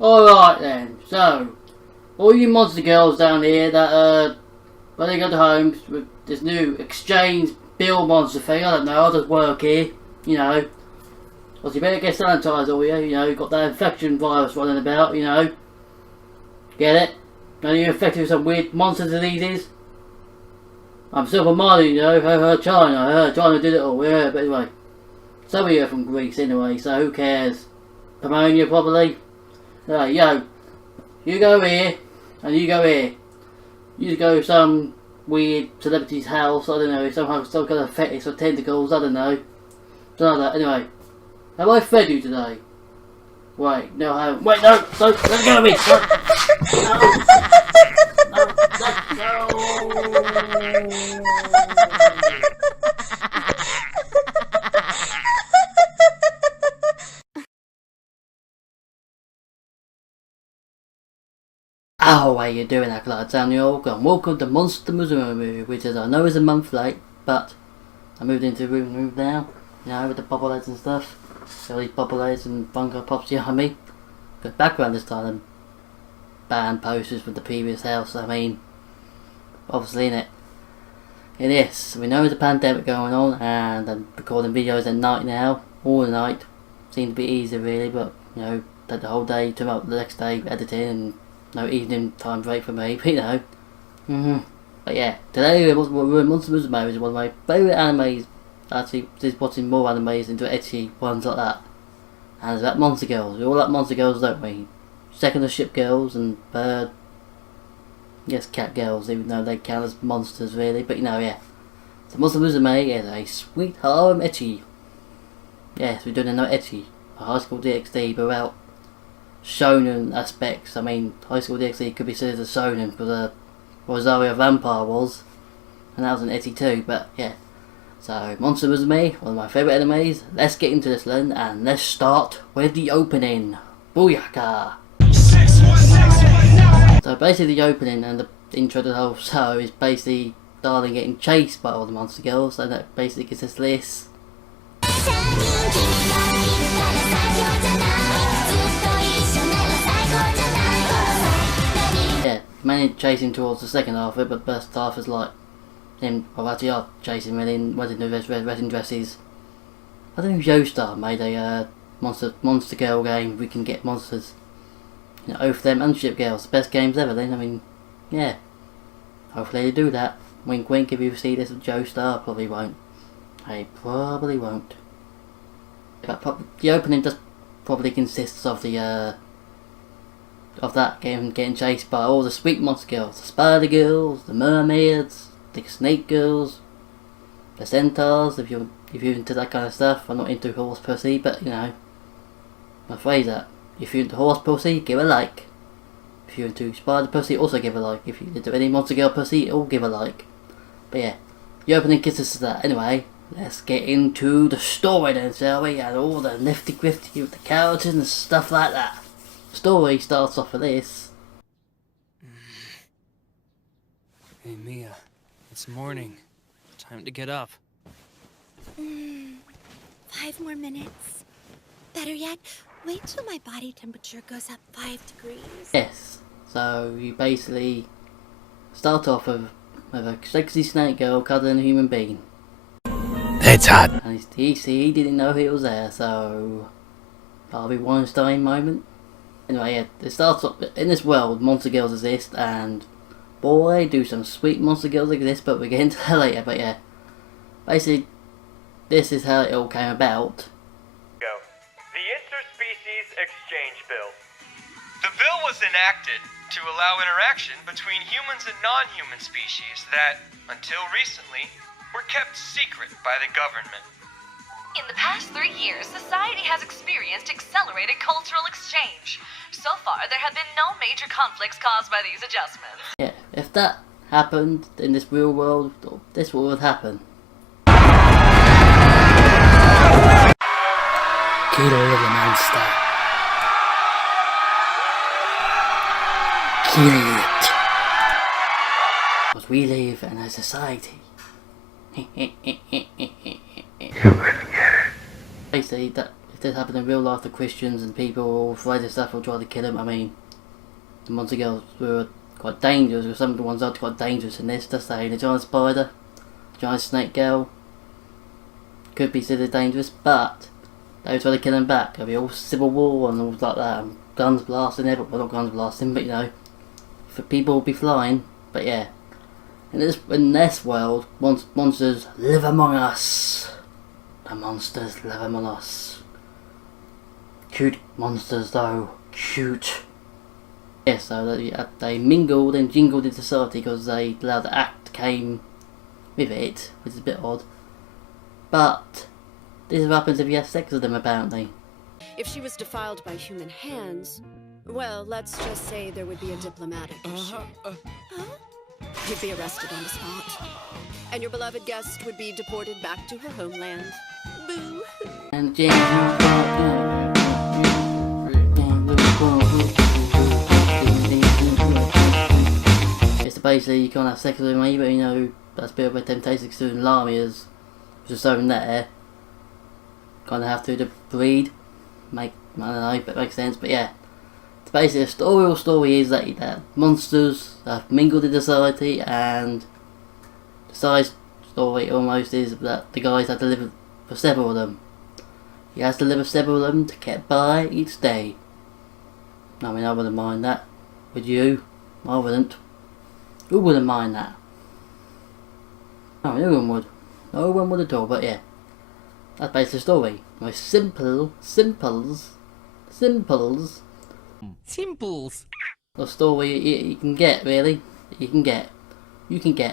Alright then, so, all you monster girls down here that, when they go to homes with this new exchange bill monster thing, I don't know, I'll just work here, you know. Well, you better get sanitised all you know, you've got that infection virus running about, you know. Get it? Now you're infected with some weird monster diseases. I'm simple-minded, you know, China did it all, yeah, but anyway. Some of you are from Greece anyway, so who cares? Pneumonia probably. Right, yo, you go here, and you go here. You just go to some weird celebrity's house, I don't know, some kind of fetish or tentacles, I don't know. Something like that, anyway. Have I fed you today? Wait, no I haven't. Wait, no, let go of me! Oh, how you doing, Okayado? TheOracle, and welcome to Musume, which is, I know is a month late, but I moved into a room now, you know, with the bobbleheads and stuff. All these bobbleheads and Funko Pops behind me. Good background this time, and band posters from the previous house, I mean, obviously in it. It is, we know there's a pandemic going on, and I'm recording videos at night now, all the night. Seems to be easy really, but, you know, take the whole day, turn up the next day, editing, and no evening time break for me, but you know. But yeah, today we're in Monster Musume, which is one of my favourite animes. Actually, just watching more animes into ecchi ones like that. And it's about monster girls. We all like monster girls, don't we? Second of ship girls and yes, cat girls, even though they count as monsters really, but you know, yeah. So Monster Musume is a sweet harem ecchi. Yes, we're doing another ecchi. A high school DxD, but without shonen aspects. I mean, high school DxD could be considered a shonen because Rosario Vampire was, and that was an ecchi too, but yeah. So, Monster Musume, one of my favourite animes. Let's get into this then, and let's start with the opening. Booyaka! So basically the opening and the intro to the whole show is basically Darling getting chased by all the monster girls, and that basically consists of this. Yeah, mainly chasing towards the second half of it, but the first half is like him, well actually are chasing really in wedding dresses. I don't know if Joestar made a monster girl game. We can get monsters, you know, over them and ship girls. The best games ever then, I mean, yeah. Hopefully they do that. Wink wink if you see this with Joestar, probably won't. They probably won't. But the opening just probably consists of the of that game getting chased by all the sweet monster girls. The spider girls, the mermaids, the snake girls, the centaurs, if you're into that kind of stuff. I'm not into horse pussy, but you know, my phrase that. If you're into horse pussy, give a like. If you're into spider pussy, also give a like. If you're into any monster girl pussy, all give a like. But yeah, the opening kisses to that. Anyway, let's get into the story then, shall we? And all the nifty gritty with the characters and stuff like that. The story starts off with this. Hey Mia, it's morning. Time to get up. 5 more minutes. Better yet, wait till my body temperature goes up 5 degrees. Yes, so you basically start off with a sexy snake girl cuddling a human being. It's hot. And he didn't know he was there, so Harvey Weinstein moment. Anyway, yeah, it starts off in this world. Monster girls exist, and boy, do some sweet monster girls exist. But we'll get into that later. But yeah, basically, this is how it all came about. The Interspecies Exchange Bill. The bill was enacted to allow interaction between humans and non-human species that, until recently, were kept secret by the government. In the past 3 years, society has experienced accelerated cultural exchange. So far, there have been no major conflicts caused by these adjustments. Yeah, if that happened in this real world, this would happen. Kill the monster. Kill it. Because we live in a society. Basically, that if this happened in real life, the Christians and people all afraid of stuff will try to kill him. I mean, the monster girls were quite dangerous, or some of the ones are quite dangerous in this. Just saying, the giant spider, the giant snake girl, could be considered dangerous, but they would try to kill him back. There'll be all civil war and all like that, and guns blasting everywhere. Well, not guns blasting, but you know, for people will be flying. But yeah, in this world, monsters live among us. The monsters live among us. Cute monsters though, cute. Yes, so they mingled and jingled in society because they allowed the act came with it, which is a bit odd. But this is what happens if you have sex with them, apparently. If she was defiled by human hands, well, let's just say there would be a diplomatic issue. You'd be arrested on the spot. And your beloved guest would be deported back to her homeland. Boo! And it's basically you can't have sex with him either, you know, that's a bit of a temptation to llamias, which is so there. Kind of have to breed. I don't know, but it makes sense, but yeah. It's basically the story is that monsters have mingled in society, and the side story almost is that the guys have to live for several of them. He has to live with several of them to get by each day. I mean, I wouldn't mind that. Would you? I wouldn't. Who wouldn't mind that? No, no one would. No one would at all, but yeah. That's basically the story. Most simples. The story you can get, really. You can get.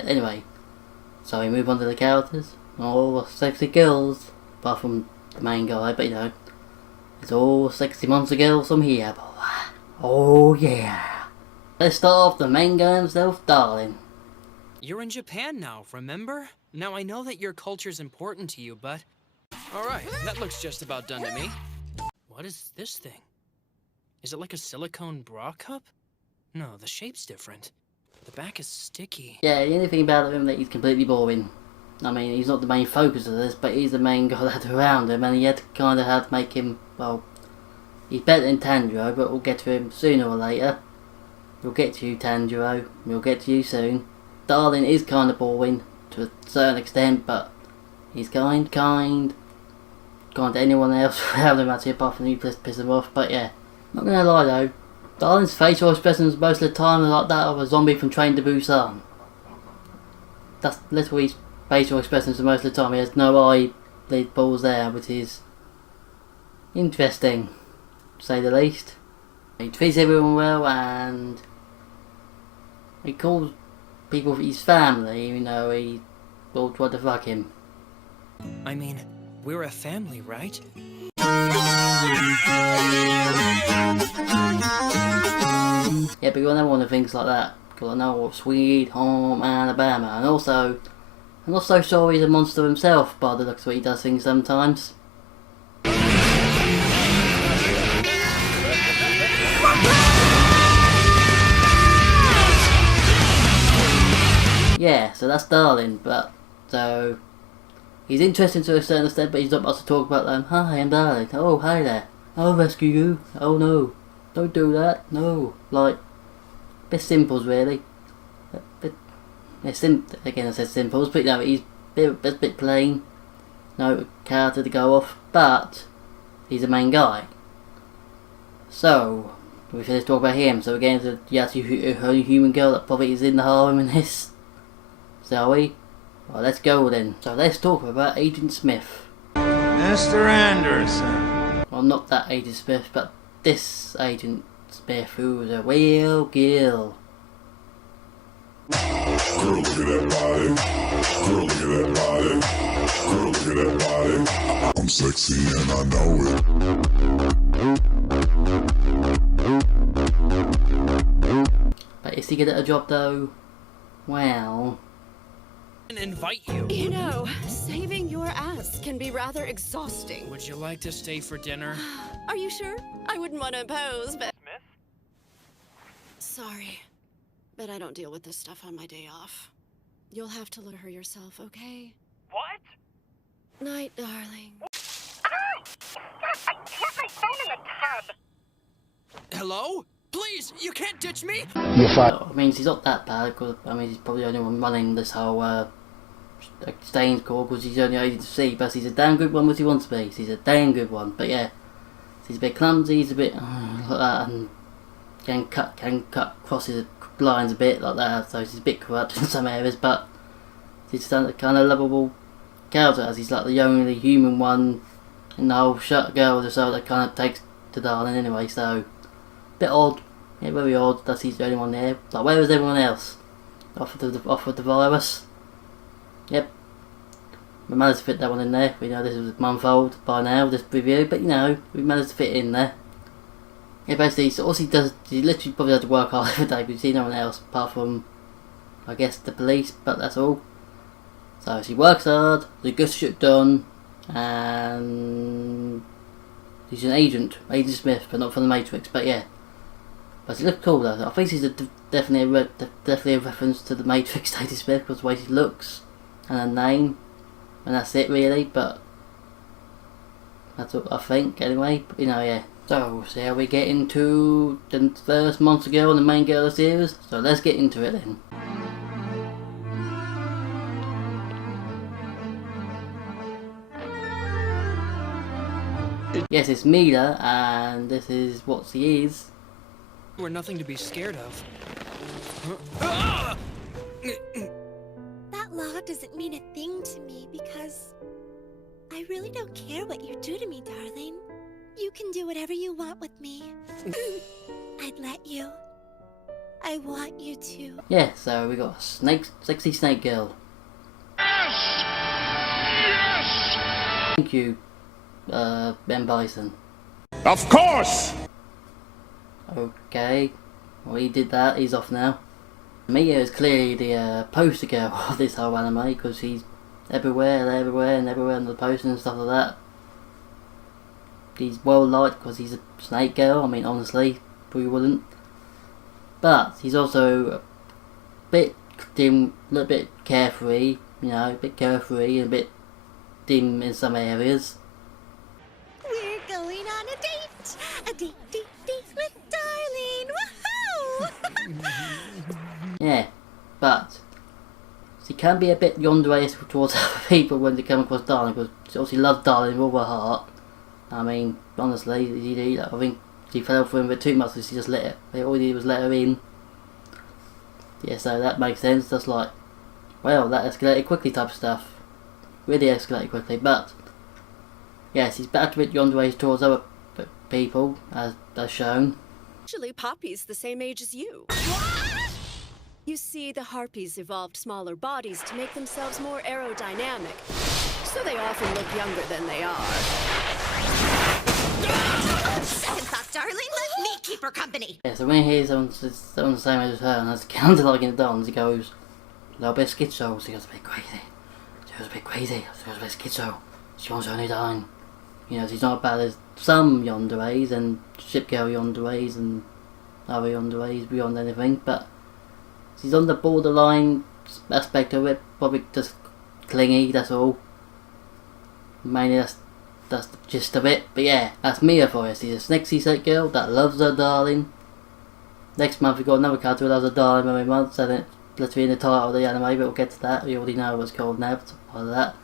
Anyway. So we move on to the characters. All sexy girls. Apart from the main guy, but you know. It's all sexy monster girls from here, boy. Oh yeah. Let's start off the main guy himself, darling. You're in Japan now, remember? Now I know that your culture's important to you, but... Alright, that looks just about done to me. What is this thing? Is it like a silicone bra cup? No, the shape's different. The back is sticky. Yeah, the only thing about him that he's completely boring. I mean, he's not the main focus of this, but he's the main guy that had around him, and he had to kind of have to make him, well, he's better than Tanjiro, but we'll get to him sooner or later. We'll get to you, Tanjiro. We'll get to you soon. Darling is kind of boring to a certain extent, but he's kind to anyone else around him actually, apart from you piss him off. But yeah, not gonna lie though, Darling's facial expressions most of the time are like that of a zombie from Train to Busan. That's literally his facial expressions most of the time. He has no eyelid balls there, which is interesting, to say the least. He treats everyone well, and he calls people his family, you know, he all tried to fuck him. I mean, we're a family, right? Yeah, but you'll never want to things like that, because I know Sweet Home Alabama, and also, I'm not so sure he's a monster himself by the looks of what he does things sometimes. Yeah, so that's Darling, but, so, he's interesting to a certain extent, but he's not much to talk about them. Hi, I'm Darling. Oh, hi there. I'll rescue you. Oh no, don't do that. No, like, bit simples really. Again I said simples, but you know, he's a bit plain. No character to go off, but he's the main guy. So, we finished talking about him, so we're getting to the actual human girl that probably is in the harem in this. Shall we? Well, let's go then. So let's talk about Agent Smith. Mr. Anderson. Well, not that Agent Smith, but this Agent Smith, who's a real girl. Girl, look at that body. Girl, look at that body. Girl, look at that body. I'm sexy and I know it. But is he good at a job though? Well... invite you. You know, saving your ass can be rather exhausting. Would you like to stay for dinner? Are you sure? I wouldn't want to impose, but... Smith? Sorry, but I don't deal with this stuff on my day off. You'll have to look at her yourself, okay? What? Night, darling. Hello? Please, you can't ditch me! I mean, he's not that bad, because, I mean, he's probably the only one running this whole, exchange core, because he's only able to see, but he's a damn good one, what he wants to be. He's a damn good one, but yeah. He's a bit clumsy, he's a bit, like that, and can cut crosses lines a bit, like that, so he's a bit corrupt in some areas, but he's a kind of lovable character, as he's like the only human one in the whole girl or so that kind of takes to Darling anyway, so bit odd, yeah, very odd that he's the only one there. Like, where was everyone else? Off with the virus? Yep. We managed to fit that one in there. We know this was a month old by now, this review, but you know, we managed to fit it in there. Yeah, basically, so all he does, he literally probably has to work hard every day, because you see no one else apart from, I guess, the police, but that's all. So he works hard, he gets shit done, and he's an agent, Agent Smith, but not from the Matrix, but yeah. But he looks cool though. I think he's definitely a reference to the Matrix Agent Smith, because the way he looks, and her name, and that's it really, but that's what I think anyway, but you know, yeah. So how we get into the first monster girl and the main girl of the series, so let's get into it then. Yes, it's Mila, and this is what she is. We're nothing to be scared of. That law doesn't mean a thing to me because I really don't care what you do to me, darling. You can do whatever you want with me. I'd let you. I want you to. Yeah, so we got a sexy snake girl. Yes! Yes! Thank you, Ben Bison. Of course! Okay, well he did that, he's off now. Mia is clearly the poster girl of this whole anime, because she's everywhere on the poster and stuff like that. He's well liked because he's a snake girl, I mean honestly, who wouldn't? But he's also a bit dim, a little bit carefree, you know, a bit carefree and a bit dim in some areas. We're going on a date! A date with darling! Woohoo! Yeah, but she can be a bit yandere towards other people when they come across Darling, because she obviously loves Darling with all her heart. I mean, honestly, I think she fell for him a bit too much, so she just let it. All he did was let her in. Yeah, so that makes sense. That's like, well, that escalated quickly type of stuff. Really escalated quickly, but yes, he's back a bit yandere towards other people, as shown. Actually, Poppy's the same age as you. You see, the harpies evolved smaller bodies to make themselves more aerodynamic, so they often look younger than they are. Second thought, darling. Let me keep her company. Yeah, so when he hears someone the same age as her and has a counter like in the dons, he goes, a little bit schizo, she goes a bit crazy. She goes a bit crazy, she goes a bit schizo. She wants her only dying. You know, she's not bad as some yanderes and ship girl yanderes and other yanderes beyond anything, but she's on the borderline aspect of it, probably just clingy, that's all. Mainly that's the gist of it, but yeah, that's Mia for you. She's a sexy set girl that loves her darling. Next month we've got another character who loves her darling every month, so that's literally in the title of the anime, but we'll get to that. We already know what it's called now, so part of that.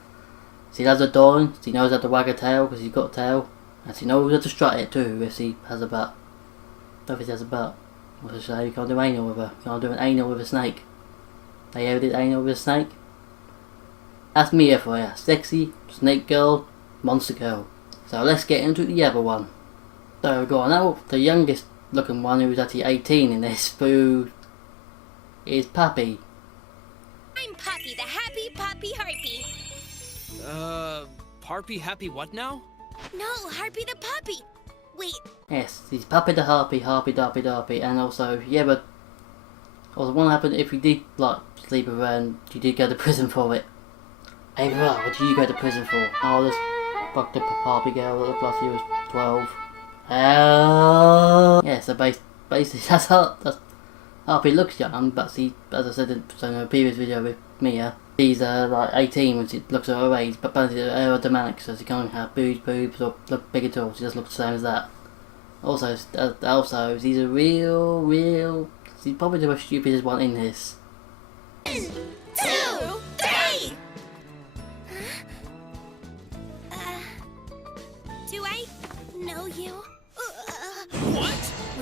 She loves her darling, she knows how to wag her tail because she's got a tail, and she knows how to strut it too if she has a butt. Don't think she has a butt. What to say, you can't do anal with her. You can't do an anal with a snake. They ever did anal with a snake? That's Mia for you. Sexy, snake girl, monster girl. So let's get into the other one. So we've got now the youngest looking one who's actually 18 in this, who is Puppy. I'm Poppy, the happy Poppy Harpy. Harpy happy what now? No, Harpy the puppy. Wait. Yes, he's Puppy the Harpy, Darpy, and also, yeah, but also what happened if you did, like, sleep with her and you did go to prison for it? Hey, what did you go to prison for? Oh, this fucked up Harpy girl that looked like she was 12. Yeah, so basically, that's Harpy looks young, but she, as I said in a previous video with Mia, she's like 18 when she looks at her age, but basically aerodynamic, so she can't have boobs or look big at all, she just looks the same as that. Also, he's a he's probably the most stupidest one in this. 1, 2, 3! Do I know you? What?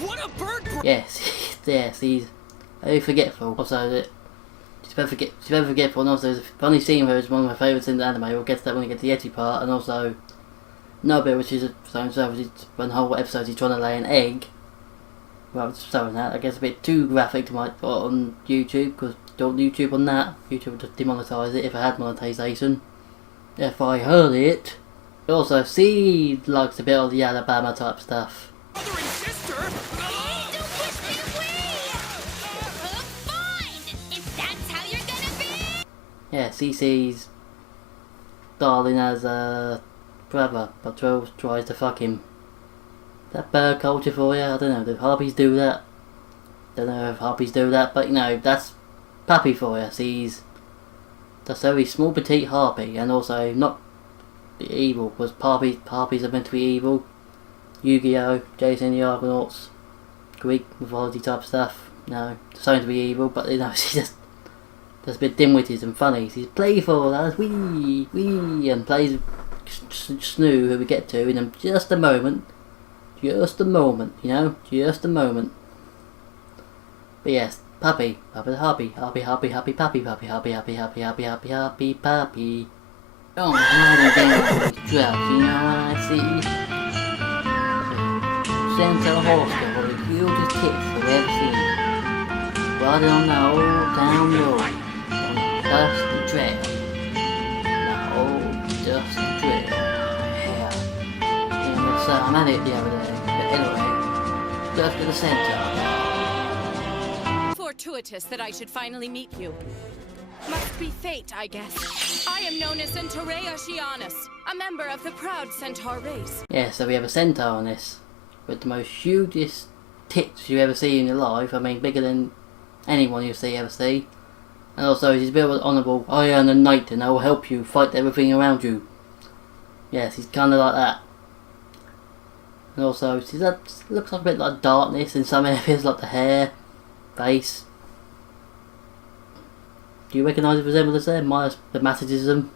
What a bird! Yes, yes, he's very forgetful. Also, she's very forgetful, and also the funny scene where it's one of my favourites in the anime. We'll get to that when we get to the ecchi part, and also another bit which is when the whole episode he's trying to lay an egg. Well, showing that, I guess a bit too graphic to my on YouTube, because don't YouTube on that. YouTube would just demonetise it if I had monetisation. If I heard it. Also, she likes a bit of the Alabama type stuff. Brother and sister? Don't push me away! Fine! If that's how you're gonna be! Yeah, CC's darling as a brother, but tries to fuck him. That bird culture for you? I don't know, do harpies do that? Don't know if harpies do that, but you know, that's puppy for you. She's just a very small petite harpy, and also not evil, because harpies are meant to be evil. Yu-Gi-Oh!, Jason and the Argonauts, Greek mythology type stuff, no, something to be evil, but you know, she's just a bit dim-witted and funny. She's playful as wee, and plays Snoo, who we get to in just a moment. Just a moment, you know, just a moment. But yes, puppy, happy, puppy. Oh, riding down the track, you know what I see? Santa horse girl with the cutest tits I've ever seen. Riding on the old town road, on the dusty trail. The old dusty trail. Yeah. And so I'm at it the other day. But anyway, just to the center. Fortuitous that I should finally meet you. Must be fate, I guess. I am known as Centaurei Oceanus, a member of the proud centaur race. Yeah, so we have a centaur on this, with the most hugest tits you ever see in your life. I mean, bigger than anyone you ever see. And also, he's a bit of an honourable, I am a knight and I will help you fight everything around you. Yes, he's kind of like that. And also, looks like a bit like darkness in some areas, like the hair, face. Do you recognise the resemblance there, minus the masochism?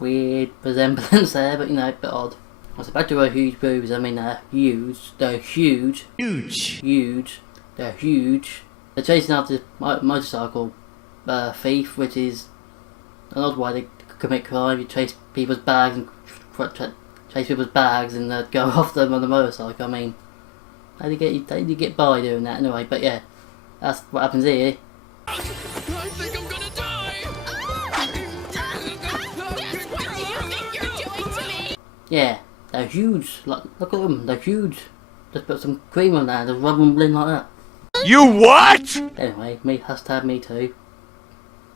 Weird resemblance there, but you know, a bit odd. I was about to write huge boobs, I mean they're huge. They're huge. Huge. They're huge. They're chasing after this motorcycle thief, which is an odd way to commit crime. You chase people's bags and go off them on the motorcycle. I mean, how do you get by doing that anyway? But yeah, that's what happens here. I think I'm gonna die! What do you think you're doing to me? Yeah, they're huge. Like, look at them, they're huge. Just put some cream on there and just rub them in like that. You what? Anyway, hashtag me too.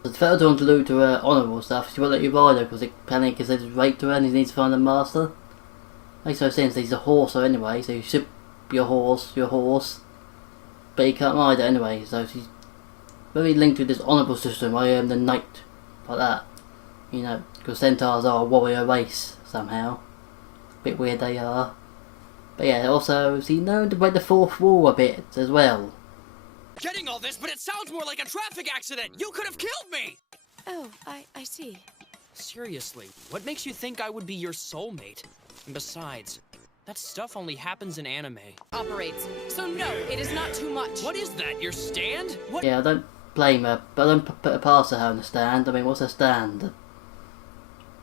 The fellow don't allude to her honourable stuff. She won't let you ride her because they panic because they just raped her and he needs to find a master. Makes no sense, he's a horse anyway, so you should be your horse. But he can't ride it anyway, so she's very linked to this honourable system. I am the knight, like that. You know, because centaurs are a warrior race somehow. Bit weird they are. But yeah, also she's known to break the fourth wall a bit as well. Getting all this, but it sounds more like a traffic accident! You could have killed me! Oh, I see. Seriously, what makes you think I would be your soulmate? And besides, that stuff only happens in anime. Operates. So no, it is not too much. What is that, your stand? What? Yeah, I don't blame her, but I don't put a past her on the stand. I mean, what's a stand?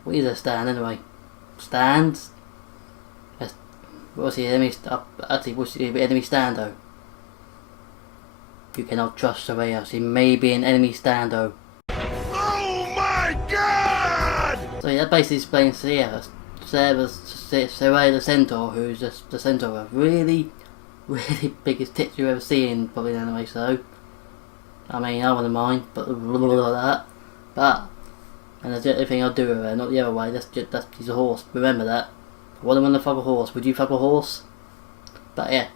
What is a stand anyway? Stands? What's the enemy? Actually, what's the enemy stando? You cannot trust Soraya. She may be an enemy stando. Oh my god! So yeah, that basically explains Soraya the centaur, who's just the centaur of really biggest tits you ever see in probably an anime. So I mean, I wouldn't mind, but like that. But and that's the only thing I'll do with her, not the other way. That's she's a horse. Remember that. I wouldn't want to fuck a horse. Would you fuck a horse? But yeah.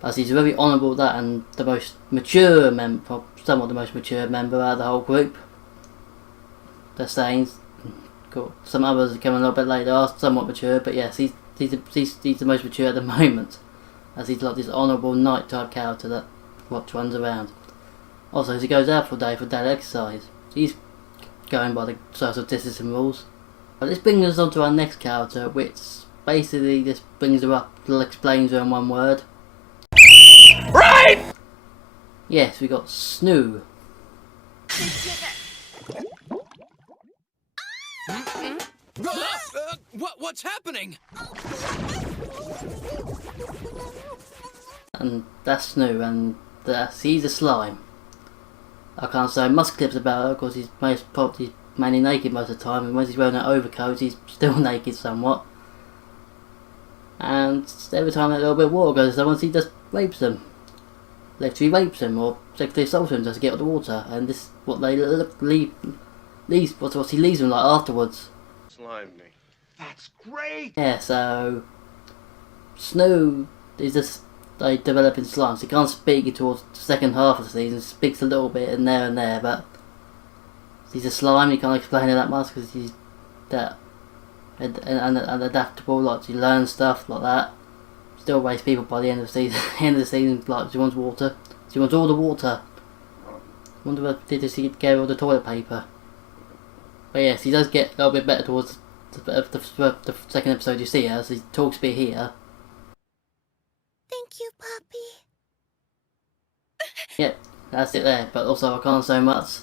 But she's very honourable with that, and the most mature member, somewhat the most mature member out of the whole group. The saying, cool. Some others are coming a little bit later, are somewhat mature, but yeah, she's he's the most mature at the moment, as he's like this honourable knight type character that runs around. Also, as he goes out for daily exercise, he's going by the social distancing rules. But this brings us on to our next character, which basically just brings her up, explains her in one word. Right! Yes, we got Snoo. What's happening? And that's Snoo, and he's a slime. I can't say much clips about her because he's mainly naked most of the time, and when he's wearing an overcoat he's still naked somewhat. And every time that little bit of water goes to someone, he just rapes them. Literally rapes them, or sexually assaults them just to get out the water, and this is what they what he leaves them like afterwards. Slime me. That's great! Yeah, so Snoo is just developing slimes. He can't speak towards the second half of the season, speaks a little bit and there, but he's a slime, you can't explain it that much because he's that and adaptable, like he learns stuff like that. Still raise people by the end of the season, like she wants water. She wants all the water. Wonder what did she get all the toilet paper. But yes, he does get a little bit better towards the second episode you see her, so he talks a bit here. Thank you, Poppy. Yep, that's it there, but also I can't say much.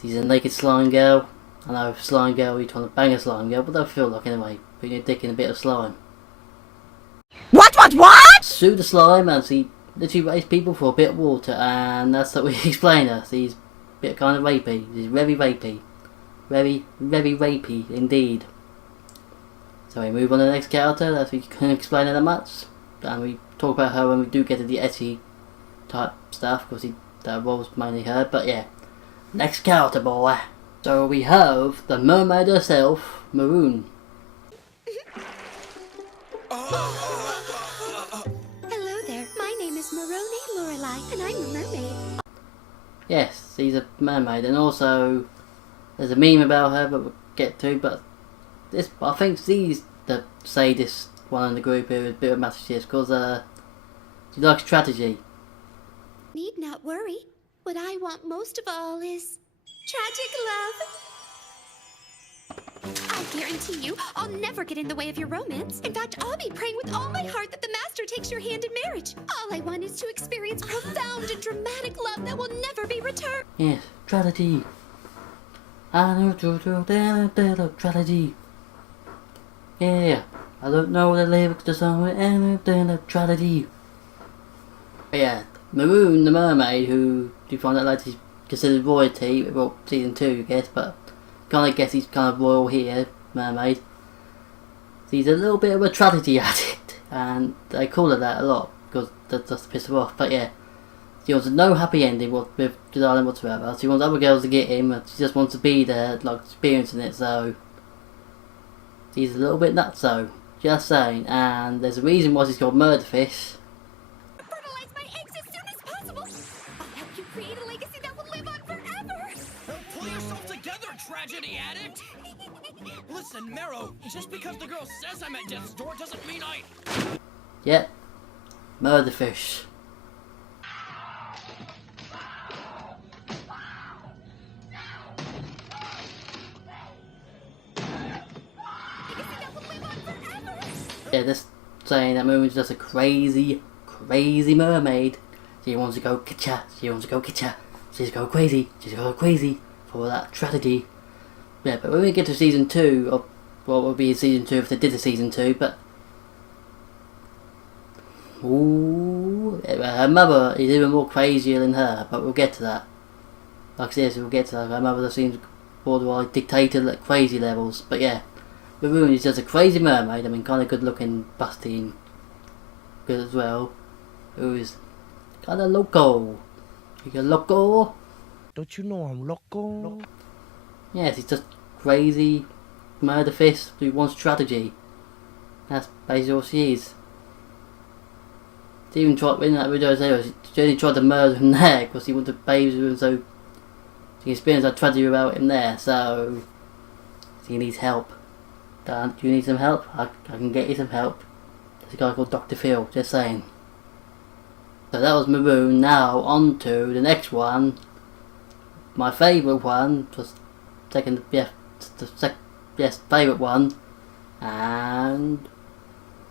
She's a naked slime girl. I know slime girl, you're trying to bang a slime girl, but don't feel like anyway, putting your dick in a bit of slime. What? Sue the slime, and she literally raised people for a bit of water, and that's what we explain her. She's a bit kind of rapey. She's very rapey. Very, very rapey indeed. So we move on to the next character, as we couldn't explain her that much. And we talk about her when we do get to the ecchi type stuff, because that role's mainly her, but yeah. Next character, boy. So we have the mermaid herself, Maroon. Hello there, my name is Moroni Lorelei, and I'm a mermaid. Yes, she's a mermaid, and also there's a meme about her, but we'll get to. But this, I think she's the sadist one in the group who is a bit of a masochist, because she likes strategy. Need not worry. What I want most of all is tragic love. I guarantee you, I'll never get in the way of your romance. In fact, I'll be praying with all my heart that the master takes your hand in marriage. All I want is to experience profound and dramatic love that will never be returned. Yes, tragedy. I know tragedy. Yeah, I don't know the lyrics to song with anything of tragedy. But yeah, Maroon the mermaid, who you find out later she's considered royalty, well, season 2 I guess, but kind of guess he's kind of royal here, mermaid. She's a little bit of a tragedy addict, and they call her that a lot because that's just to piss her off. But yeah, she wants no happy ending with Darling whatsoever. She wants other girls to get him, and she just wants to be there, like experiencing it. So she's a little bit nutso, just saying. And there's a reason why she's called Murderfish. Fertilize my eggs as soon as possible. I'll help you create a legacy that will live on forever. Pull yourself together, tragedy addict! Listen, Mero, just because the girl says I'm at death's door doesn't mean I... Yep, Murderfish. Yeah, just saying that Moon's just a crazy, crazy mermaid. She wants to go kitcha, she wants to go kitcha, she's go crazy for that tragedy. Yeah, but when we get to season 2, or what will be season 2 if they did a season 2, but ooh, her mother is even more crazier than her, but we'll get to that. Like seriously, we'll get to that. Her mother seems borderline dictator at crazy levels, but yeah. Maroon is just a crazy mermaid, I mean kind of good looking, busty and good as well, who is kind of loco. You loco? Don't you know I'm loco? Yes, he's just crazy murder fist who wants strategy. That's basically what she is. She even tried, in that video, she only tried to murder him there because he wanted to bathe him, so she experienced that tragedy about him there, so she needs help. Dan, do you need some help? I can get you some help. There's a guy called Dr. Phil, just saying. So that was Maroon. Now on to the next one. My favourite one, was second, yeah, yes, favourite one. And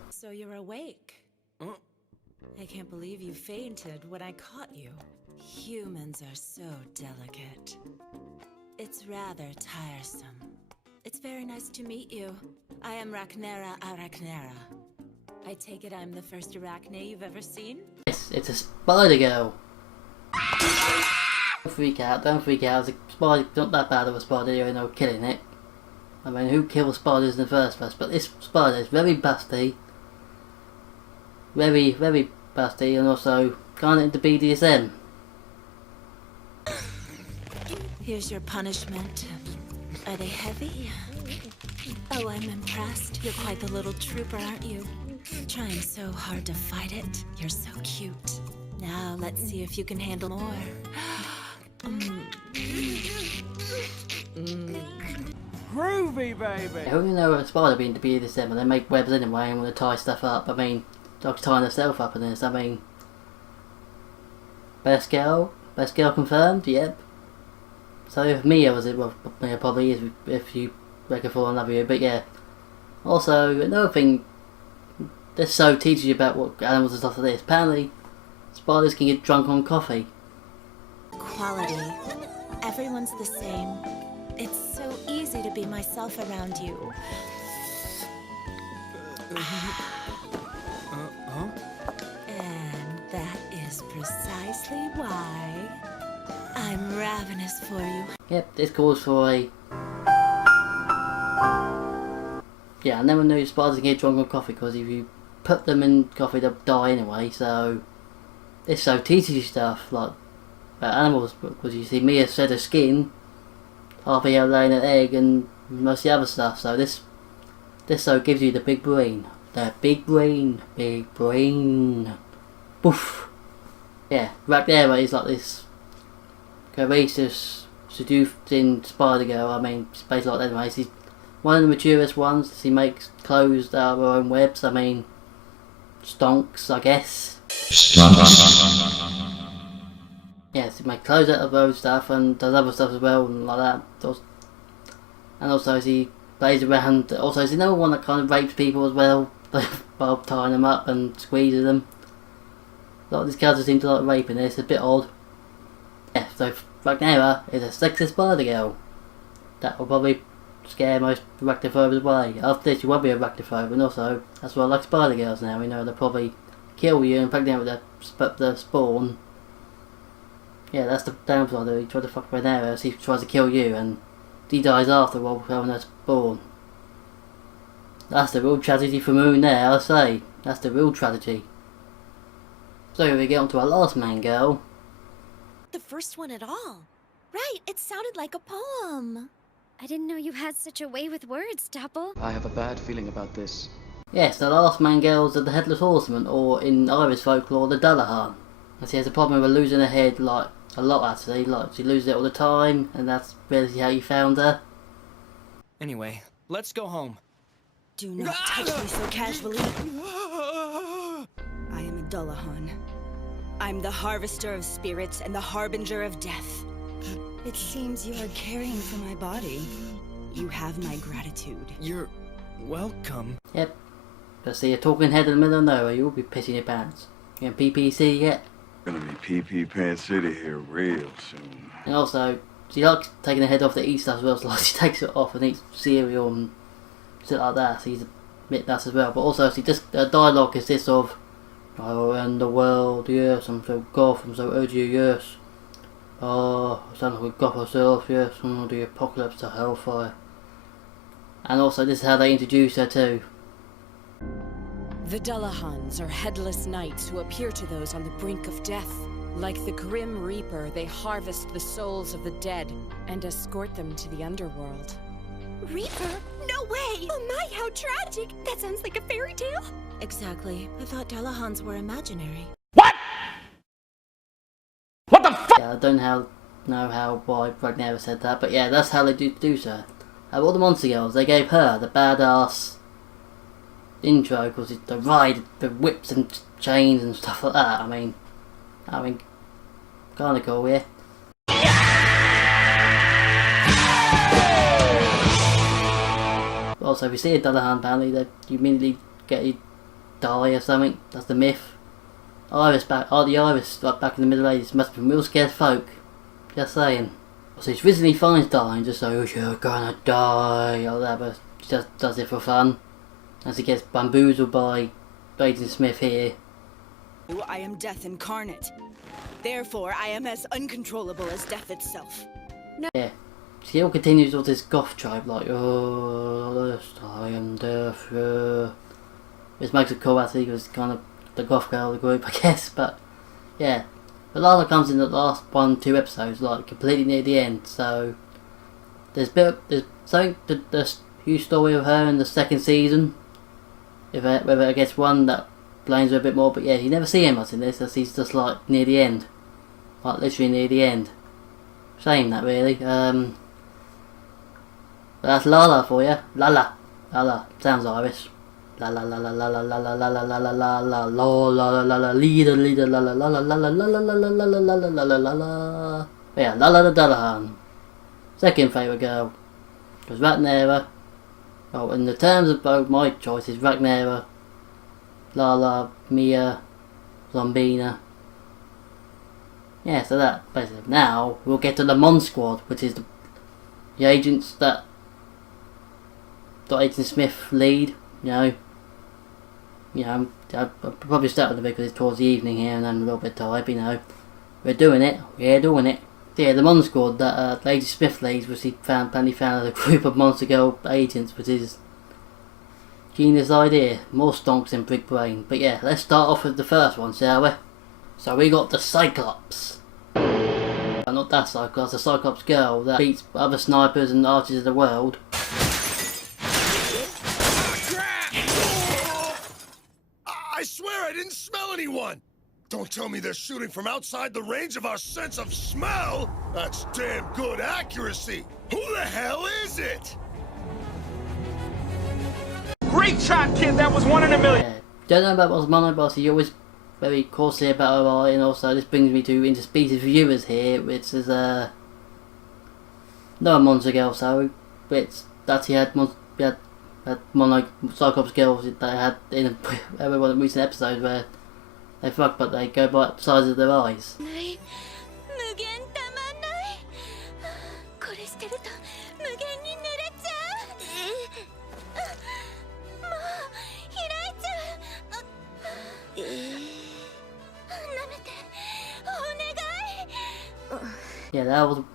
So you're awake. I can't believe you fainted when I caught you. Humans are so delicate. It's rather tiresome. It's very nice to meet you. I am Rachnera Arachnera. I take it I'm the first arachne you've ever seen? yes, it's a spider girl. Don't freak out, the spider's not that bad of a spider, you know, killing it. I mean, who kills spiders in the first place? But this spider is very busty. Very, very busty, and also kind of into BDSM. Here's your punishment. Are they heavy? Oh, I'm impressed. You're quite the little trooper, aren't you? Trying so hard to fight it. You're so cute. Now let's see if you can handle more. Groovy, baby! Who do you know of a spider being to BDSM and they make webs anyway and want to tie stuff up? I mean, dog's tying herself up in this. I mean, best girl confirmed. Yep. So if Mia was it, well, Mia probably is if you reckon fall in love with you. But yeah. Also, another thing, this show teaches you about what animals and stuff like this. Apparently, spiders can get drunk on coffee. Quality. Everyone's the same. It's so easy to be myself around you. And that is precisely why I'm ravenous for you. Yep, this calls for a... Yeah, I never knew spiders can get drunk on coffee because if you put them in coffee they'll die anyway, so... This show teaches you stuff like about animals, because you see Mia shed her skin, half a year laying an egg and most of the other stuff, so this show gives you the big brain. The big brain. Boof. Yeah, Rachnera is like this courageous, seducing spider girl. I mean, she's basically like that anyway. She's one of the maturest ones. She makes clothes out of her own webs. I mean, stonks, I guess. Yeah, she makes clothes out of her own stuff and does other stuff as well and like that. And also she plays around. Also, she's another one that kind of rapes people as well by tying them up and squeezes them. A lot of these characters seem to like raping. It's a bit odd. Yeah, so Rachnera is a sexist spider girl. That will probably scare most arachnophobes away. After this you won't be an arachnophobe, and also that's why I like spider girls now. You know, they'll probably kill you and pregnant with the spawn. Yeah, that's the downside of it. You try to fuck Rachnera, she tries to kill you and he dies after while having her spawn. That's the real tragedy for Moon there, I say. That's the real tragedy. So we get on to our last main girl. The first one at all. Right, it sounded like a poem. I didn't know you had such a way with words, Dapple. I have a bad feeling about this. Yes, the last main girls are the Headless Horseman, or in Irish folklore, the Dullahan. And she has a problem with losing her head, like, a lot actually. Like, she loses it all the time, and that's really how you found her. Anyway, let's go home. Do not touch me so casually. I am a Dullahan. I'm the harvester of spirits and the harbinger of death. It seems you are caring for my body. You have my gratitude. You're welcome. Yep. But see a talking head in the middle of nowhere, you'll be pissing your pants. You in PPC yet? Gonna be PP Pan City here real soon. And also, she likes taking her head off to eat stuff as well, so like she takes it off and eats cereal and shit like that, so she's a bit nuts as well. But also, she just, her dialogue consists of, I will end the world, yes, I'm so goth, I'm so edgy, yes. Oh, I sound like a goth myself, yes, the apocalypse to hellfire. And also, this is how they introduce her too. The Dullahans are headless knights who appear to those on the brink of death. Like the Grim Reaper, they harvest the souls of the dead and escort them to the underworld. Reaper? No way! Oh my, how tragic! That sounds like a fairy tale. Exactly. I thought Dullahans were imaginary. What? What the fuck? Yeah, I don't know why Rachnera said that, but yeah, that's how they do so. all the Monster Girls, they gave her the badass intro because it's the ride, the whips and chains and stuff like that. I mean, kind of cool, yeah. Also, if you see a Dullahan apparently, you immediately get you die or something. That's the myth. The Irish back in the Middle Ages must have been real scared folk. Just saying. So she originally finds dying, just so you're gonna die, or that, but she just does it for fun. As he gets bamboozled by Agent Smith here. I am death incarnate. Therefore, I am as uncontrollable as death itself. No. Yeah. She all continues with this goth tribe, like, oh, I am death, Which makes it cool, actually, because kind of the goth girl of the group, I guess, but, yeah. But Lala comes in the last 1-2 episodes, like, completely near the end, so there's something, there's a huge story of her in the second season, whether it gets one that blames her a bit more, but yeah, you never see him much in this, as he's just, like, near the end. Like, literally near the end. Shame that, really. But that's Lala for you. Lala. Sounds Irish. La la la la la la la la la la la la la la la la la leader la la la la la la la la la la la la la la la la. Yeah, Lala the Dullahan. Second favourite girl was Ragnara. Oh, in the terms of both my choices, Ragnara, Lala, Mia, Zombina. Yeah, so that basically. Now we'll get to the Mon Squad, which is the agents that Agent Smith lead. I'll probably start with the because it's towards the evening here and I'm a little bit tired, but we're doing it. Yeah, the Mon Squad that Agent Smith leads, which he found a group of Monster Girl agents, which is genius idea. More stonks than Big Brain. But yeah, let's start off with the first one, shall we? So we got the Cyclops. Not that Cyclops, the Cyclops girl that beats other snipers and archers of the world. I swear I didn't smell anyone! Don't tell me they're shooting from outside the range of our sense of smell! That's damn good accuracy! Who the hell is it? Great shot, kid! That was 1 in a million! Yeah. Don't know about what's Mono Boss, you're always very cautious about her eye, and also this brings me to interspecies viewers here, which is no Monster Girl, so it's that he had Mono Cyclops girls that they had in one of the recent episodes where they fuck but they go by the size of their eyes.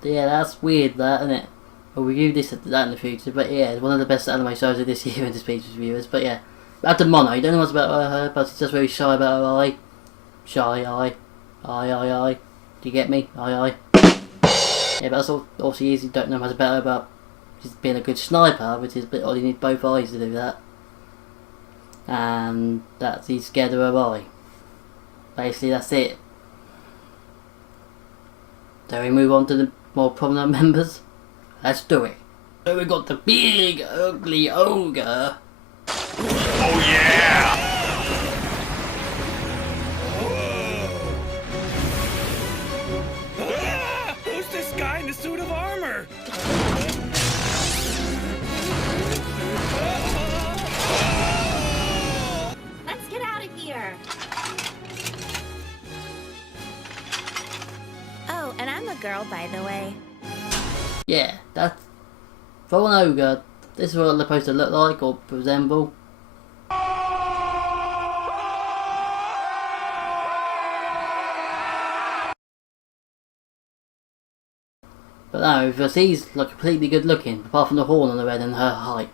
Yeah, that's weird, that, isn't it? We'll review that in the future, but yeah, it's one of the best anime shows of this year in the speech reviewers. But yeah, back to Mono. You don't know much about her, but she's just very shy about her eye. Shy eye. Eye. Do you get me? Eye. Yeah, but that's all she is. You don't know much about her, but she's being a good sniper, which is a bit odd. You need both eyes to do that. And that's he's scared of her eye. Basically, that's it. So we move on to the more prominent members. Let's do it. So we got the big ugly ogre. Oh yeah! Who's this guy in the suit of armor? Let's get out of here. Oh, and I'm a girl, by the way. Yeah, that's for an ogre. This is what it's supposed to look like or resemble. But no, because he's like completely good looking, apart from the horn on the head and her height.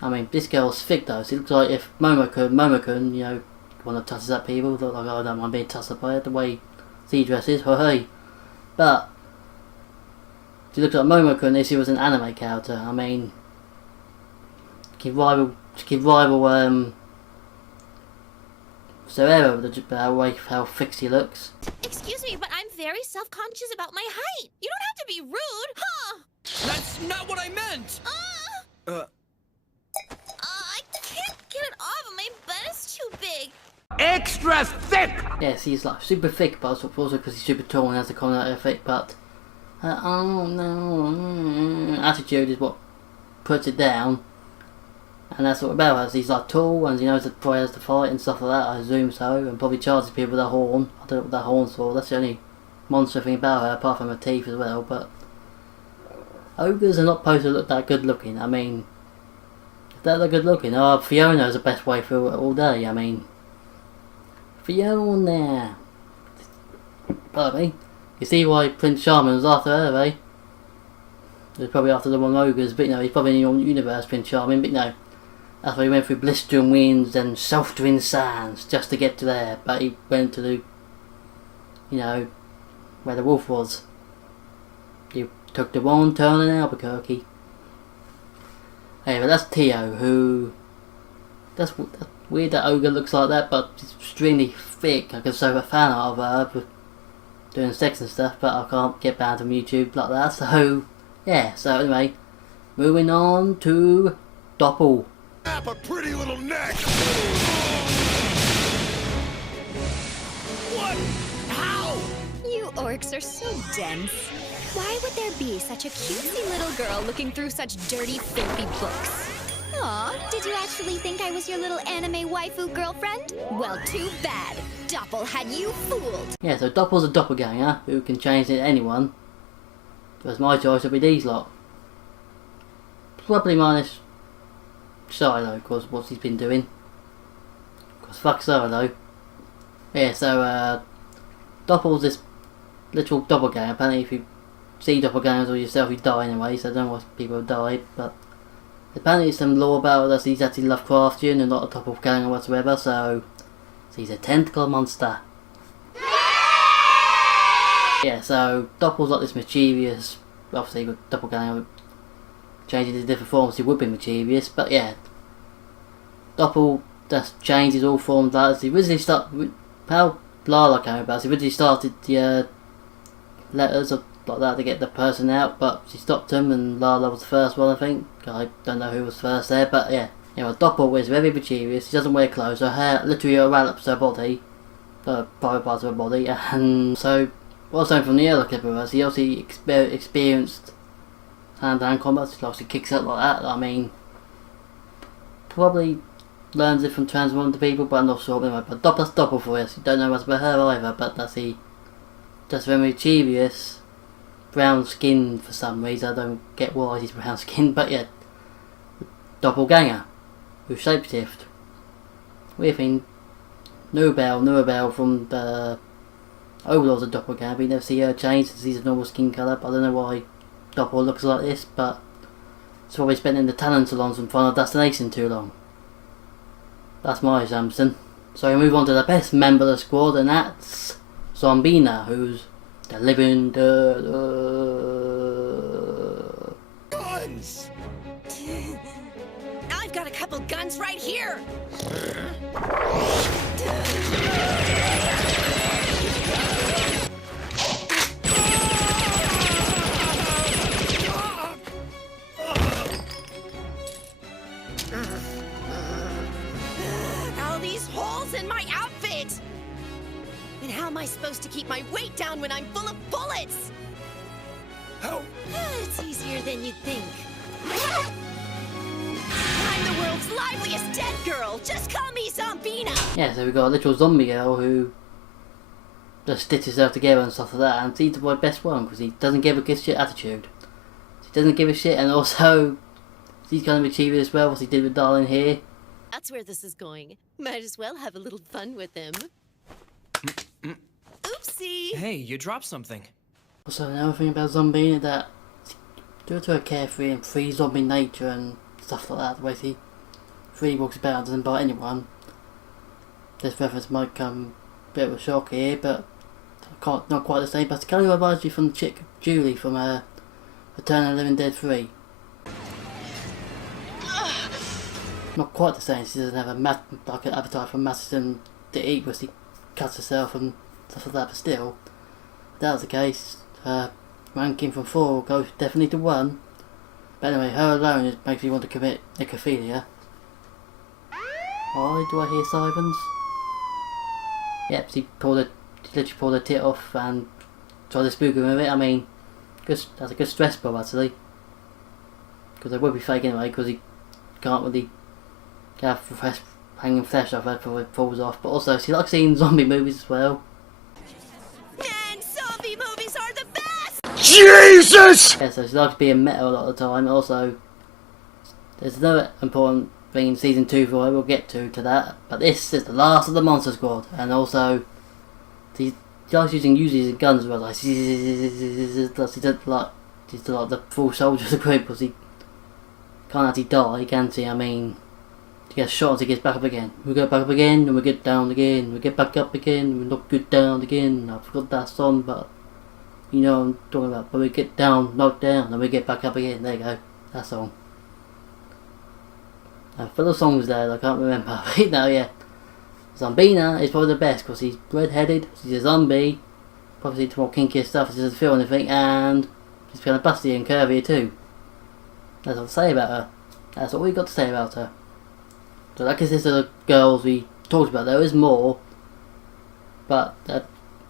I mean, this girl's thick though, so it looks like if Momokun, you know, one that touches up people, look like I don't mind being touched up by it, the way she dresses, hey. But she looks like Momokun if she was an anime character. I mean, she could rival Sarah with how thick she looks. Excuse me, but I'm very self-conscious about my height. You don't have to be rude, huh? That's not what I meant! I can't get it off. My butt is too big. Extra thick! Yes, he's like super thick, but also because he's super tall and has the corner thick, but oh no, attitude is what puts it down. And that's what about us. He's like tall and he knows the players to fight and stuff like that, I assume so, and probably charges people with a horn. I don't know what that horn's for, that's the only monster thing about her, apart from her teeth as well, but ogres are not supposed to look that good looking. I mean, if they're that good looking, Fiona's the best way through it all day. I mean, Fiona. Pardon me. You see why Prince Charming was after her, eh? He was probably after the wrong ogres, but you know, he's probably in your universe, Prince Charming, but no. That's why he went through blistering winds and sweltering sands just to get to there, but he went to the, you know, where the wolf was. He took the wrong turn in Albuquerque. Anyway, that's Tio, who... That's weird that ogre looks like that, but it's extremely thick. I could show a fan art of her for doing sex and stuff, but I can't get banned from YouTube like that, so... Yeah, so anyway, moving on to Doppel. A pretty little neck! What? How? You orcs are so dense. Why would there be such a cutesy little girl looking through such dirty, filthy books? Aw, did you actually think I was your little anime waifu girlfriend? Well, too bad. Doppel had you fooled. Yeah, so Doppel's a doppelganger who can change into anyone. Whereas my choice would be these lot. Probably minus Silo, of course, what he's been doing. Because fuck Silo. Yeah, so Doppel's this literal doppelganger. Apparently if you see doppelgangers or yourself, you die anyway, so I don't know why people have died, but apparently some lore about us, he's actually Lovecraftian and not a doppelganger whatsoever, so he's a tentacle monster. Yeah, so Doppel's like this mischievous, obviously with doppelganger changing into different forms, he would be mischievous, but yeah, Doppel just changes all forms like that. He originally started, how Lala came about, he originally started the letters of like that to get the person out, but she stopped him and Lala was the first one, I think. I don't know who was first there, but yeah. Anyway, Doppel is very mischievous, he doesn't wear clothes, her hair literally envelops her body, private parts of her body, and so what's known from the other clip of us, he obviously experienced hand-to-hand combat, he obviously kicks up like that. I mean, probably learns it from transforming to people, but I'm not sure anyway. But Doppel's Doppel for us, you don't know much about her either, but that's he just very mischievous, brown skin for some reason. I don't get why he's brown skin, but yeah, doppelganger who shapeshift. Weird thing, Nubel from the Overlord's a doppelganger, but you never see her change since he's a normal skin colour, but I don't know why Doppel looks like this, but it's probably spent in the talent salons from Final Destination too long. That's my assumption. So we move on to the best member of the squad, and that's Zombina, who's the living Guns! I've got a couple guns right here! All these holes in my outfit! And how am I supposed to keep my weight down when I'm full of bullets? How? It's easier than you'd think. I'm the world's liveliest dead girl! Just call me Zombina! Yeah, so we've got a literal zombie girl who just stitches herself together and stuff like that, and he's the best one because he doesn't give a good shit attitude. He doesn't give a shit, and also he's kind of mischievous as well, as he did with Darling here. That's where this is going. Might as well have a little fun with him. Oopsie! Hey, you dropped something. Also, another thing about Zombina that due to her carefree and free zombie nature and stuff like that, the way she free walks about and doesn't bite anyone. This reference might come a bit of a shock here, but not quite the same, but it kind of reminds you from the chick Julie from Return of the Living Dead 3. Not quite the same, she doesn't have an appetite for massacre to eat, where she cuts herself and stuff like that, but still, if that was the case, ranking from 4 goes definitely to 1. But anyway, her alone just makes me want to commit necrophilia. Why do I hear sirens? Yep, she literally pulled her tit off and tried to spook him with it. I mean, that's a good stress ball actually. Because they would be fake anyway, because he can't really get hanging flesh off her before it falls off. But also, she likes seeing zombie movies as well. Man, zombie movies are the best! Jesus! Yeah, so she likes being meta a lot of the time. Also, there's another important thing in season 2 for her, we'll get to that. But this is the last of the Monster Squad, and also she likes using Uzis and guns as well. Like she's like the full soldier of the group, because he can't actually die, can she? I mean, she gets shot and she gets back up again. We go back up again, and we get down again. We get back up again, we knock good down again. I forgot that song, but you know what I'm talking about. But we get down, knocked down, and we get back up again. There you go, that song. For the songs there, I can't remember. No, yeah. Zombina is probably the best because she's red-headed, she's a zombie, probably into more kinkier stuff, she doesn't feel anything, and she's kind of busty and curvy too. That's all to say about her. That's all we got to say about her. So that consists of the girls we talked about. There is more, but a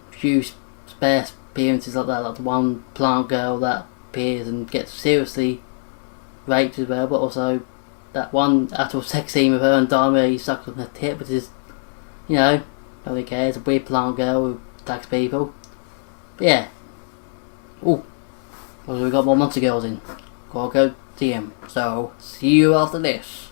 few spare appearances like that, like the one plant girl that appears and gets seriously raped as well, but also that one actual sex scene with her and Dharma where he sucks on her tip, which is, you know, nobody cares, a weird plant girl who attacks people. But yeah. Ooh. Also we got more monster girls in. Gotta go see him. So, see you after this.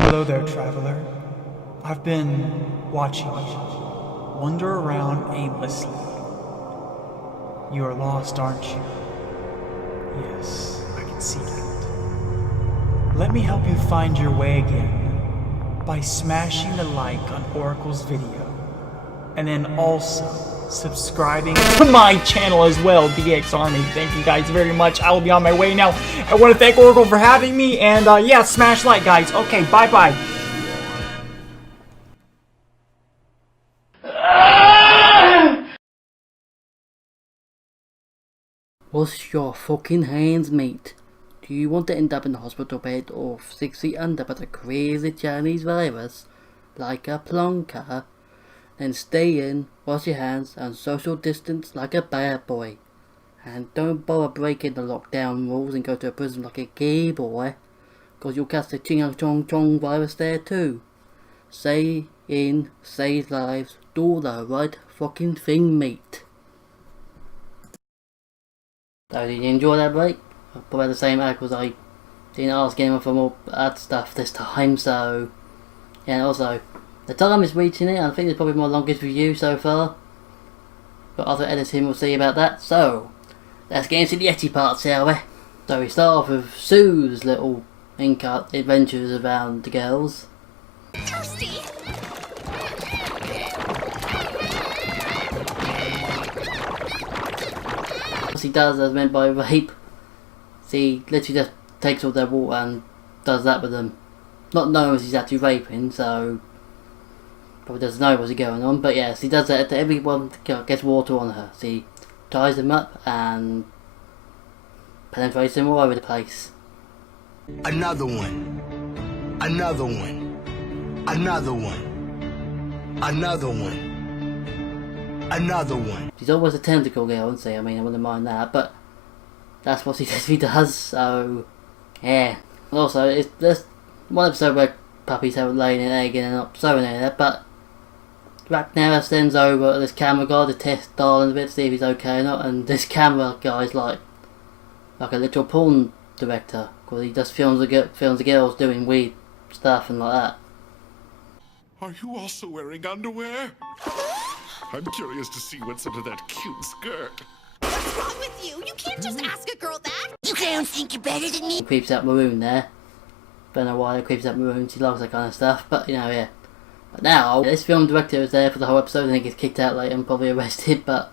Hello there, traveler. I've been watching you wander around aimlessly. You are lost, aren't you? Yes, I can see that. Let me help you find your way again by smashing the like on Oracle's video, and then also subscribing to my channel as well, DX Army. Thank you guys very much. I will be on my way now. I want to thank Oracle for having me, and yeah, smash like, guys. Okay, bye-bye. Wash your fucking hands, mate. Do you want to end up in the hospital bed or 6 feet under by the crazy Chinese virus, like a plonker? Then stay in, wash your hands, and social distance like a bad boy. And don't bother breaking the lockdown rules and go to a prison like a gay boy, cause you'll catch the Ching Chong Chong virus there too. Stay in, save lives, do the right fucking thing, mate. So did you enjoy that break? Probably the same ad because I didn't ask anyone for more ad stuff this time, so yeah. And also, the time is reaching it. I think it's probably my longest review so far, but other editing we'll see about that. So let's get into the ecchi part, shall we? So we start off with Sue's little in-cut adventures around the girls. Thirsty. What he does, as meant by rape, he literally just takes all their water and does that with them. Not knowing what he's actually raping, so probably doesn't know what's going on. But yes, he does that to everyone that gets water on her. So he ties them up and penetrates them all over the place. Another one. Another one. Another one. Another one. Another one. She's always a tentacle girl, isn't she? I mean, I wouldn't mind that, but that's what he does, so yeah. Also, it's just one episode where puppies haven't laid an egg and they're not sewing in it, but Ragnar sends over this camera guy to test Darling a bit to see if he's okay or not, and this camera guy's like a literal porn director, because he just films the girls doing weird stuff and like that. Are you also wearing underwear? I'm curious to see what's under that cute skirt. What's wrong with you? You can't just ask a girl that. You don't think you're better than me. Creeps out Maroon there. Don't know why it creeps out Maroon. She loves that kind of stuff, but you know, yeah. But now this film director is there for the whole episode and he gets kicked out later and probably arrested. But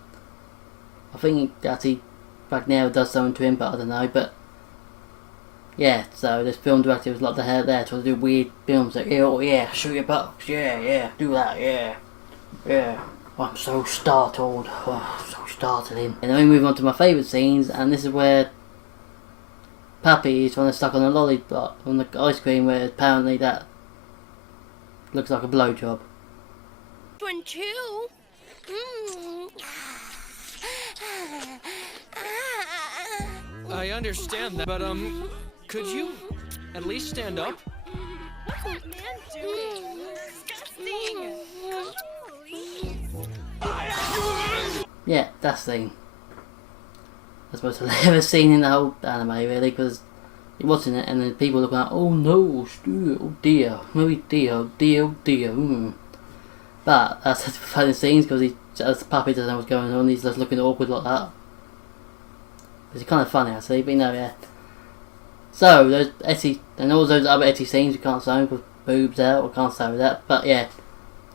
I think he actually back now it does something to him, but I don't know. But yeah, so this film director was like the head there, trying to do weird films like, oh yeah, shoot your bucks, yeah, do that, yeah. Oh, I'm so startled, so startling. And then we move on to my favourite scenes, and this is where Pappy is trying to stuck on a lollipop, on the ice cream, where apparently that looks like a blowjob. One, two. I understand that, but could you at least stand up? What's that man doing? Disgusting! Yeah, that scene. That's the most hilarious scene in the whole anime, really, because you're watching it and then people looking like, oh no, oh dear, maybe dear. But that's the funny scenes, because as the puppy doesn't know what's going on, he's just looking awkward like that. It's kind of funny actually, but you know, yeah. So, those ecchi, and all those other ecchi scenes you can't say because boobs out, or can't say with that, but yeah.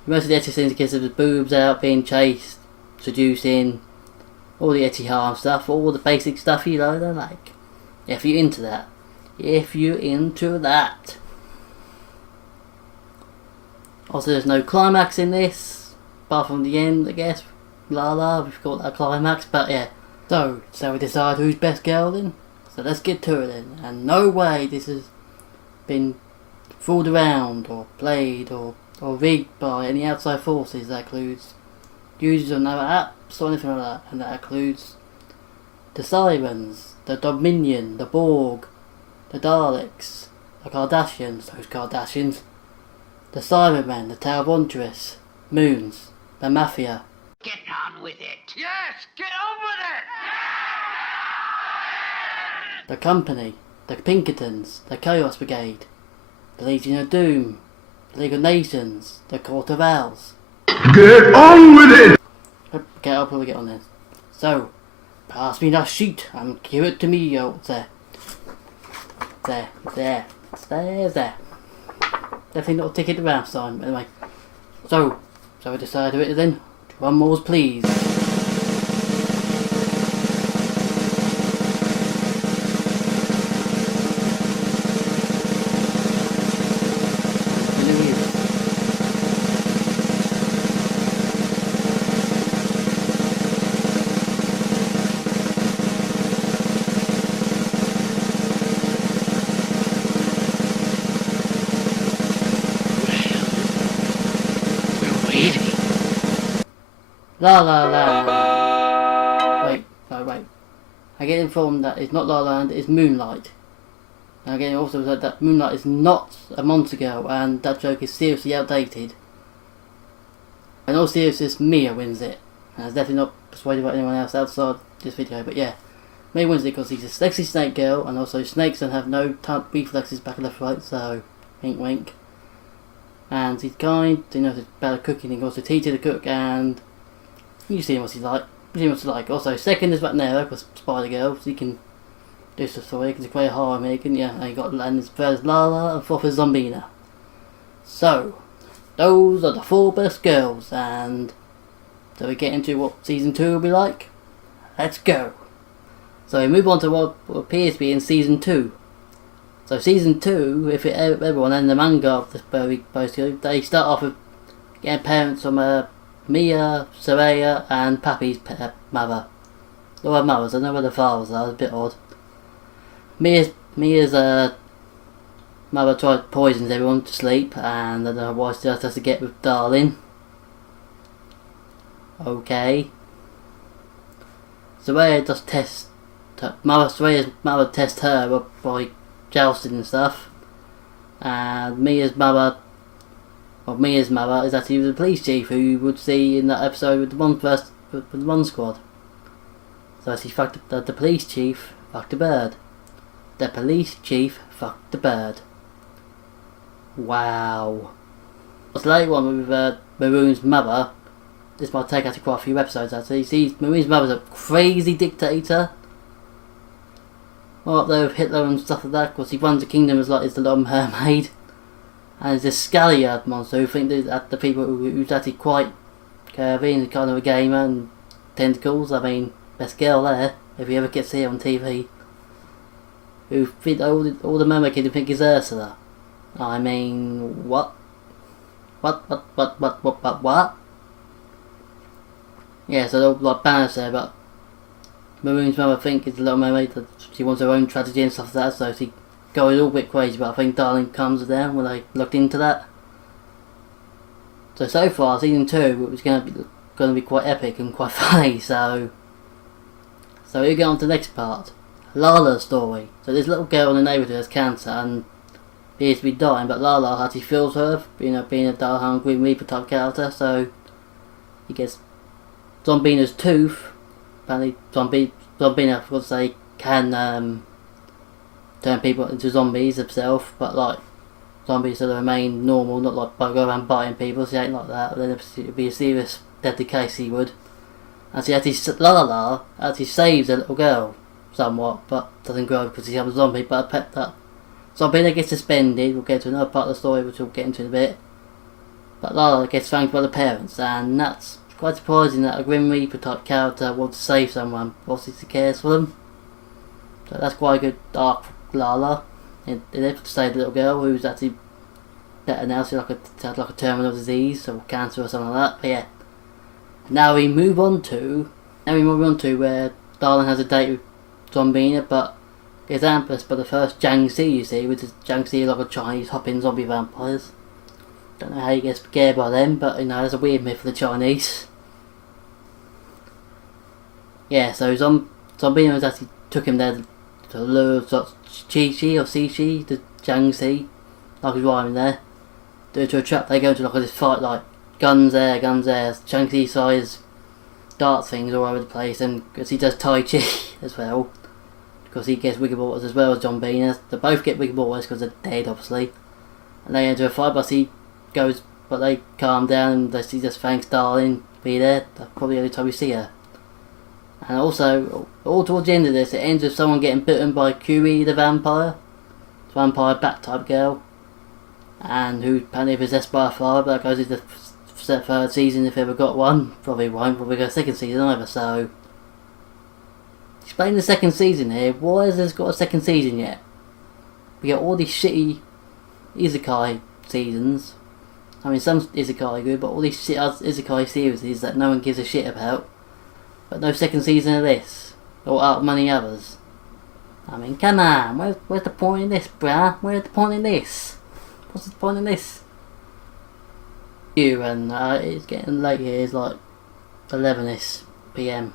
Most of the ecchi scenes are kids with boobs out, being chased, seducing, all the ecchi harm stuff, all the basic stuff you know, they're like. If you're into that. Also, there's no climax in this, apart from the end, I guess. We've got that climax, but yeah. So we decide who's best girl then? So let's get to it then. And no way this has been fooled around, or played, or rigged by any outside forces. That includes users of no apps or anything like that. And that includes the Sirens, the Dominion, the Borg, the Daleks, the Kardashians, the Cybermen, the tankōbon, Moons, the Mafia. Get on with it. Yes, get on with it. The Company, the Pinkertons, the Chaos Brigade, the Legion of Doom, the League of Nations, the Court of Owls. Get on with it. Okay, I'll probably get on this. So, pass me that sheet and give it to me, yo. There. Definitely not a ticket to round sign, anyway. So we decided it then. Drum rolls, please. La La Land. Wait. I get informed that it's not La La Land, it's Moonlight. And again, also said that Moonlight is not a monster girl, and that joke is seriously outdated. In all seriousness, Mia wins it. And it's definitely not persuaded by anyone else outside this video, but yeah. Mia wins it because she's a sexy snake girl, and also snakes don't have no reflexes back and left right, so wink wink. And she's kind, she knows about cooking, and also teach her to cook, and you see what she's like. Also, second is Nero, because Spider Girl, so you can do stuff for you, because you play a horror American, yeah, and you got third is Lala, and fourth is Zombina. So, those are the 4 best girls, and so we get into what season 2 will be like. Let's go. So we move on to what appears to be in season 2. So season 2, if everyone in the manga of this very post, they start off with getting parents from Mia, Soraya, and Pappy's mother. There are mothers, I don't know where the fathers are, it's a bit odd. Mia's mother poisons everyone to sleep, and I don't know why she just has to get with Darling. Okay. Soraya's mother tests her by jousting and stuff. And Mia's mother is actually the police chief who you would see in that episode with the Mon Squad. So she fucked the police chief fucked a bird. The police chief fucked the bird. Wow. What's the later one with Maroon's mother? This might take actually quite a few episodes actually. See, Maroon's mother's a crazy dictator. Well, up there with Hitler and stuff like that, because he runs the kingdom as like as the Little Mermaid. And there's this Scalia monster who think that the people who's actually quite curvy and kind of a gamer and tentacles. I mean, best girl there. if you ever get to see it on TV. Who think all the mermaid kids think is Ursula. I mean, what? What? Yeah, so they'll like balance there, but Maroon's mother think it's the Little Mermaid, that she wants her own tragedy and stuff like that, so she goes a little bit crazy, but I think Darling calms her down when they looked into that. So far, season 2 was going to be quite epic and quite funny, so we get on to the next part. Lala's story. So this little girl in the neighbourhood has cancer and appears to be dying, but Lala actually feels her, being a dull, Grim Reaper type character, so he gets Zombina's tooth. Apparently Zombina, I forgot to say, can turn people into zombies himself, but like zombies sort of remain normal, not like go around biting people, so he ain't like that. But then if it would be a serious deadly case, he would. And so Lala actually saves a little girl somewhat, but doesn't grow because he's a zombie. But I pepped that Zombina gets suspended. We'll get to another part of the story which we'll get into in a bit. But Lala gets thanked by the parents, and that's quite surprising that a Grim Reaper type character wants to save someone, obviously she cares for them. So that's quite a good arc for Lala. In effort to save the little girl who's actually better now, she had like a terminal disease or cancer or something like that. But yeah. Now we move on to where Darling has a date with Zombina, but gets ambushed by the first Jiangxi you see, which is Jiangxi like a Chinese hopping zombie vampires. Don't know how you get scared by them, but you know, there's a weird myth for the Chinese. Yeah, so Zombina was actually took him there to lure Chi-Chi or Si-Chi, the Jiangxi, like he's rhyming there. Do it to a trap, they go into like this fight, like guns there, Jiangxi size dart things all over the place, and because he does Tai Chi as well, because he gets Wiggle Waters as well as Zombina. They both get Wiggle Waters because they're dead obviously, and they enter a fight, but they calm down and he just thanks Darling to be there. That's probably the only time we see her. And also, all towards the end of this, it ends with someone getting bitten by Kui the vampire. It's a vampire bat type girl. And who's apparently possessed by a fire, but that goes into the third season if ever got one. Probably won't, probably go second season either, so... Explain the second season here. Why has this got a second season yet? We get all these shitty Isekai seasons. I mean, some Isekai are good, but all these shit Isekai series that no one gives a shit about. But no second season of this. Or out of many others. I mean, come on. Where's the point in this, bruh? Where's the point in this? What's the point in this? And it's getting late here. It's like 11ish PM.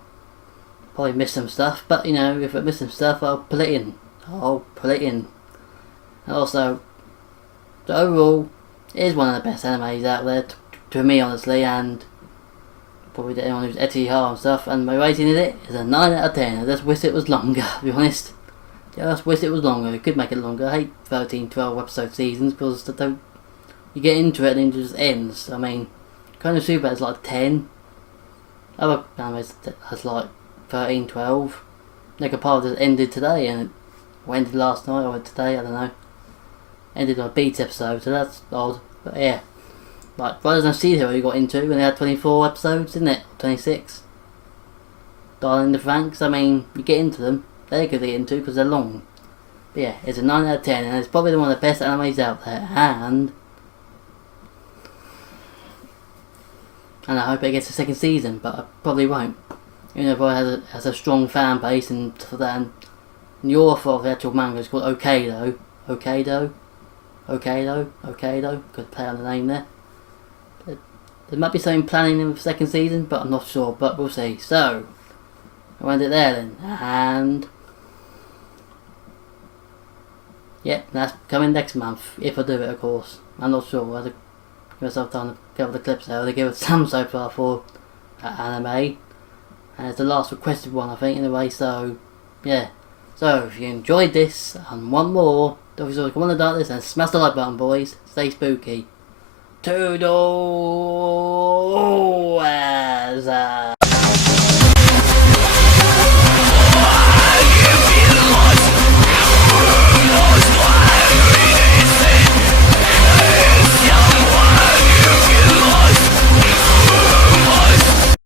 Probably missed some stuff. But, you know, if I miss some stuff, I'll put it in. And also, overall, it is one of the best animes out there. To me, honestly. And... probably to anyone who's ecchi and stuff, and my rating in it is a 9 out of 10. I just wish it was longer, to be honest. Just wish it was longer. We could make it longer. I hate 13, 12 episode seasons because you get into it and then it just ends. I mean, Konosuba is like 10. Other animes has like 13, 12. Nekopara just ended today, and it ended last night or today, I don't know. Ended on a Beats episode, so that's odd. But yeah. Like, Brothers No Hero you got into when they had 24 episodes, didn't it? 26. Darling the Franxx, I mean, you get into them. They're good to get into because they're long. But yeah, it's a 9 out of 10 and it's probably one of the best animes out there. And I hope it gets a second season, but I probably won't. Even though it probably has a strong fan base and stuff like that. And the author of the actual manga is called Okayado. Okayado? Could play on the name there. There might be something planning in the second season, but I'm not sure, but we'll see. So, I'll end it there then, and... yep, that's coming next month, if I do it of course. I'm not sure, I'll give myself time to cover the clips there. They give it some so far for that anime, and it's the last requested one I think in a way, so, yeah. So, if you enjoyed this, and want more, don't forget to come on the darkness and smash the like button boys, stay spooky. Toodles!